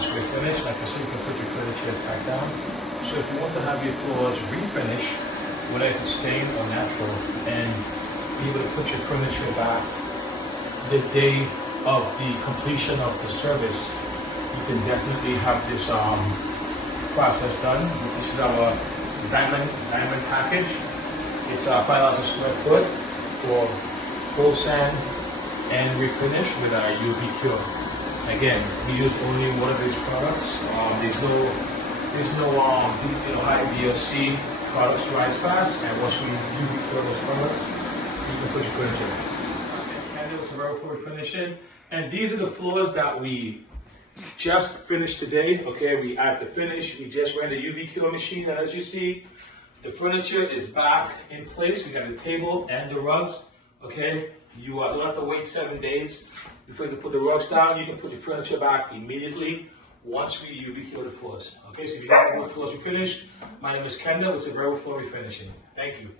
once refinished. Like I said, you can put your furniture back down. So if you want to have your floors refinish, whether it's stained or natural, and be able to put your furniture back the day of the completion of the service, you can definitely have this process done. This is our diamond package. It's $5 a square foot for full sand and refinish with our UV cure. Again, we use only water-based products. There's no high VOC products rise fast, and once we UV cure those products, you can put your furniture in. And it's a very full refinishing. And these are the floors that we just finished today. Okay, we add the finish. We just ran the UV cure machine, and as you see, the furniture is back in place. We got the table and the rugs. Okay, you don't have to wait 7 days before you put the rugs down. You can put your furniture back immediately once we UV cure the floors. Okay, so if you got more floors refinished, my name is Kendall. It's a very floor refinishing. Thank you.